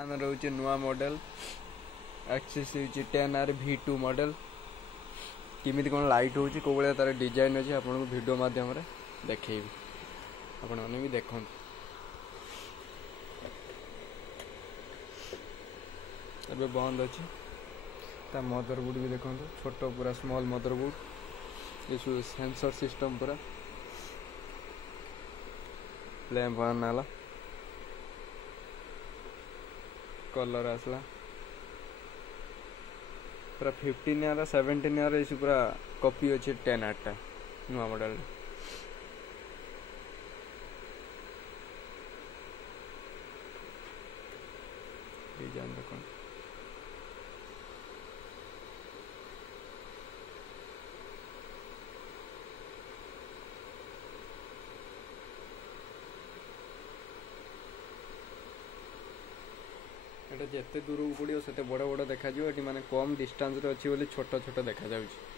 आम रोचे नुआ model axis 10R V2 model किमिति कौन लाइट हो कौ भाया तार डिजाइन अच्छे आपको वीडियो माध्यम देखी आपण मैंने भी देखते बंद अच्छे मदरबोर्ड भी देखो छोट पूरा स्मॉल मदरबोर्ड ये सब सेंसर सिस्टम पूरा लैंप वन आला कलर आसला पूरा 15R 17R ये पूरा कॉपी अच्छे 10R टा नुआ मॉडल डिजाइन देखो एटा जिते दूर को पड़ो से बड़ बड़ देखा ये माने कम डिस्टेंस रे अच्छी बोली छोट छोट देखा जाउछि।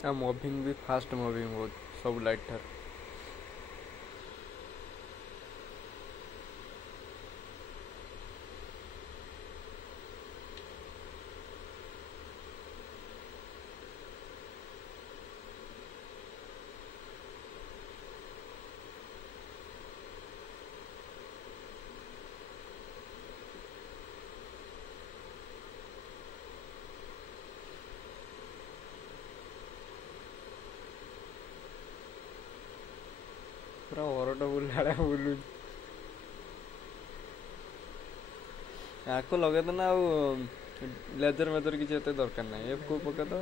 आ मूविंग भी फास्ट मूविंग बहुत सब लाइट ठार पूरा ओरटा बुला बुलू आको लगे तो ना लेजर मेजर किसी दरकार ना को पके तो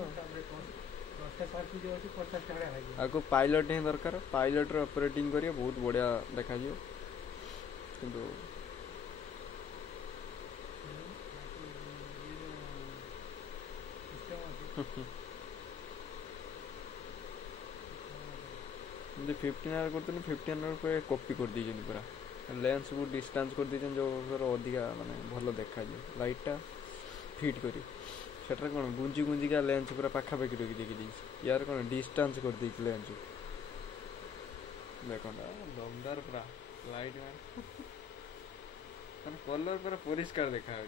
आपको पायलट ही दरकार पायलट रे ऑपरेटिंग करिए बहुत बढ़िया देखा किंतु जो 15R करते 15R पे कॉपी कर दी पूरा लेंस को डिस्टेंस कर दी जो अधिका माने भल देखा लाइटा फिट करी सेटा कौन गुंजी गुंजिका लेंस पूरा पाखापाखि रखी देखी यार कौन डिस्टेंस कर दी लेंस देखो दमदार पूरा लाइट मार कलर पूरा परिष्कार देखा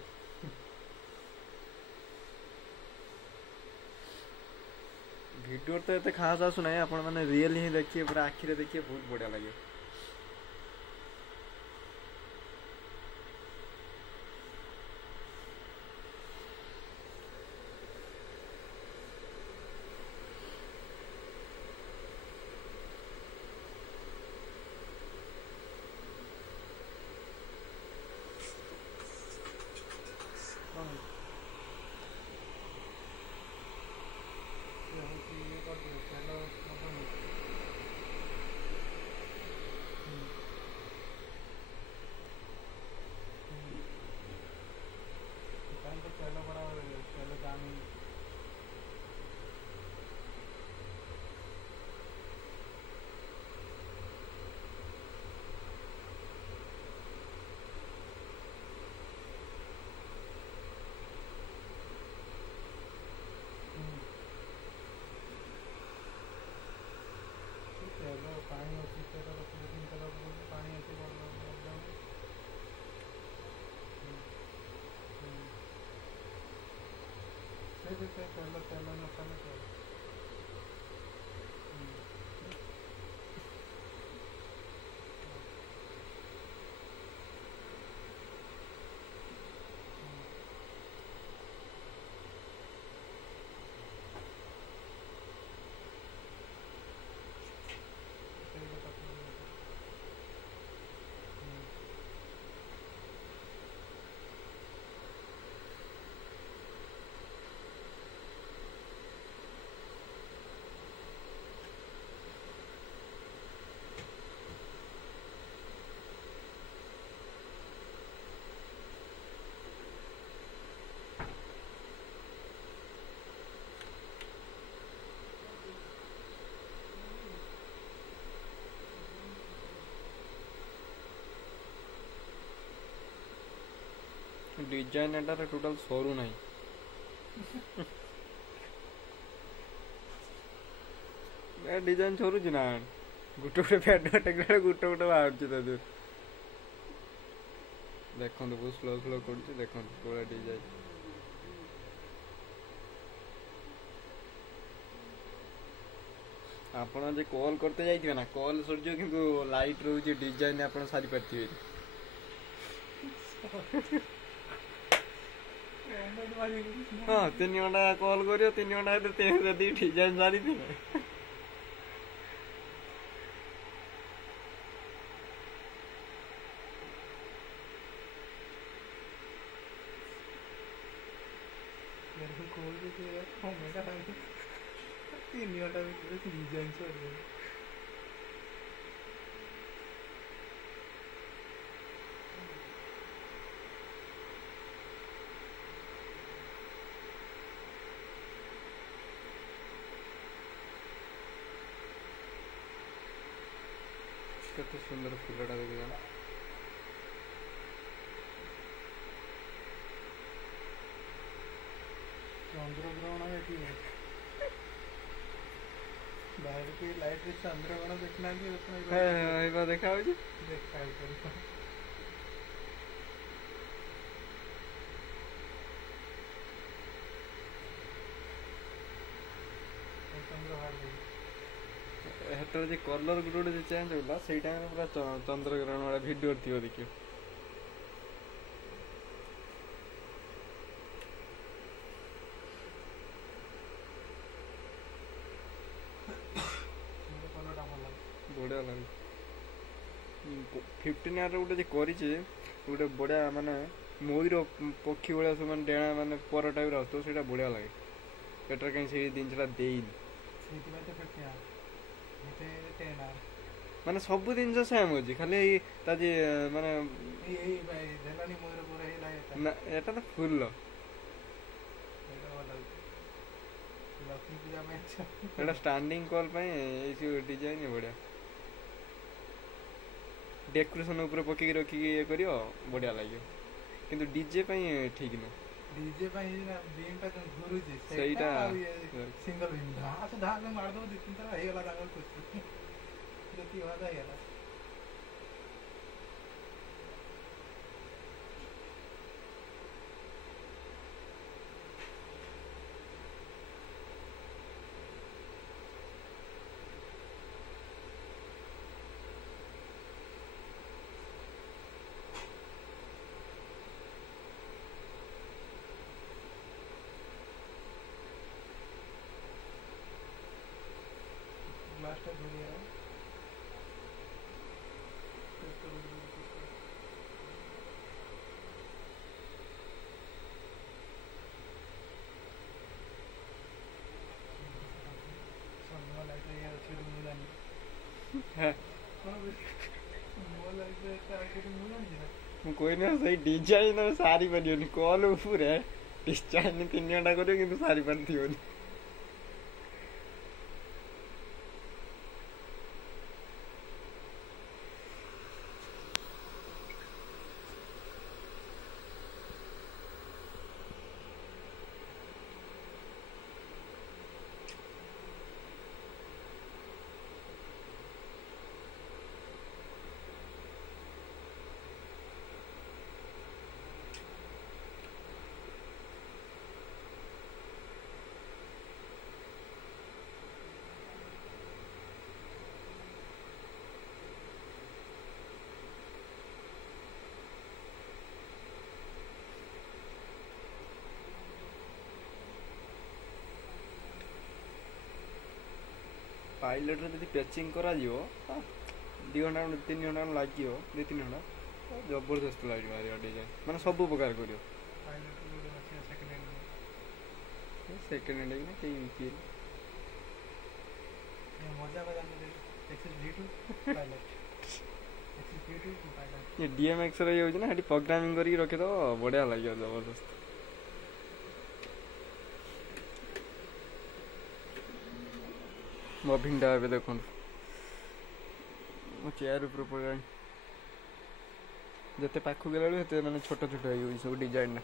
वीडियो तो ये खास आसुना आपण मैंने रियल ही देखिए पूरा आखिरे देखिए बहुत बढ़िया लगे। डिजाइन एटार टोटल सरू ना डिजाइन सरुची ना गोटे गोटे पैड टेकला गोटे गोटे बाहर देखो बहुत स्लो स्लो कर देखो पूरा डिजाइन आपण जे कॉल करते जाइए ना कॉल सर कि लाइट रोचे डिजाइन आप सारी पारे हाँ 3 घंटा कॉल कर 3 घंटा डिजाइन सारी थी कत सुंदर फुलटा देखा चंद्रग्रहण बाहर की लाइट चंद्रग्रहण देखना देखा हेटर कलर गोटे चेंज होगा से टाइम पूरा चंद्रग्रहण वाला भिडियो थी देखिए बढ़िया लगे 15R गोटे गोटे बढ़िया माने मयूर पक्षी भाया सब मैंने डेणा माने पर टाइप आस तो बढ़िया लगे एटार कहीं से जिनसा देनी माने सब जिन सेम अच्छी खाली माने एटा तो फुल एटा स्टैंडिंग कॉल डिजाइन बढ़िया डेकोरेशन ऊपर पकई रखिक ये कर बढ़िया लगे किंतु डीजे ठीक न डीजे बीम टा घुरुची सेटा सिंगल बीम धास धास मार दो दिखन तर हे वाला दांगल कुछ जति वाला हेला कोई ना सही डिजाइन सारी पारियोनी कॉल ऊपर डिजाइन 3 घंटा करियो किंतु सारी पारथियोनी पायलट जब पैचिंग करा 2 घंटा 3 घंटा लगे 2-3 घंटा जबरदस्त लगे डिजाइन माने सब प्रकार कर सेकेंड हैंड ना कहीं मजा ये डीएमएक्स रे होज ना हटी प्रोग्रामिंग करी रखे तो बढ़िया लगे जबरदस्त मॉबिंग डा देखो चेयर ऊपर पड़ा जिते पाखक गला बेलू मैंने छोट छोट हो सब डिजाइन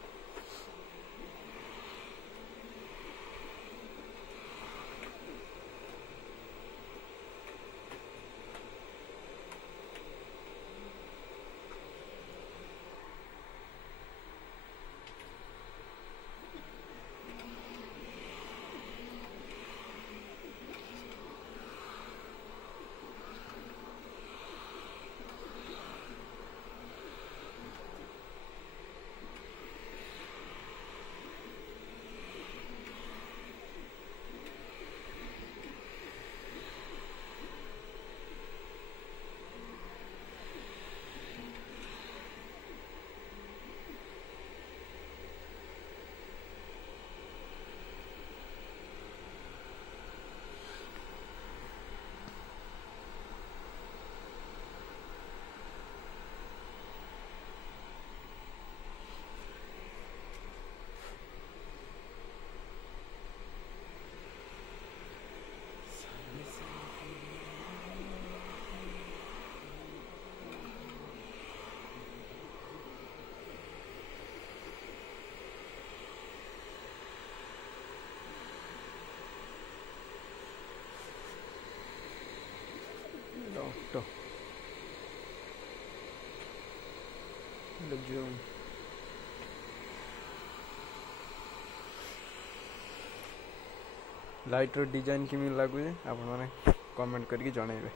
जूम लाइट डिजाइन केमी लगुचे आप कमेंट करके जनइबे।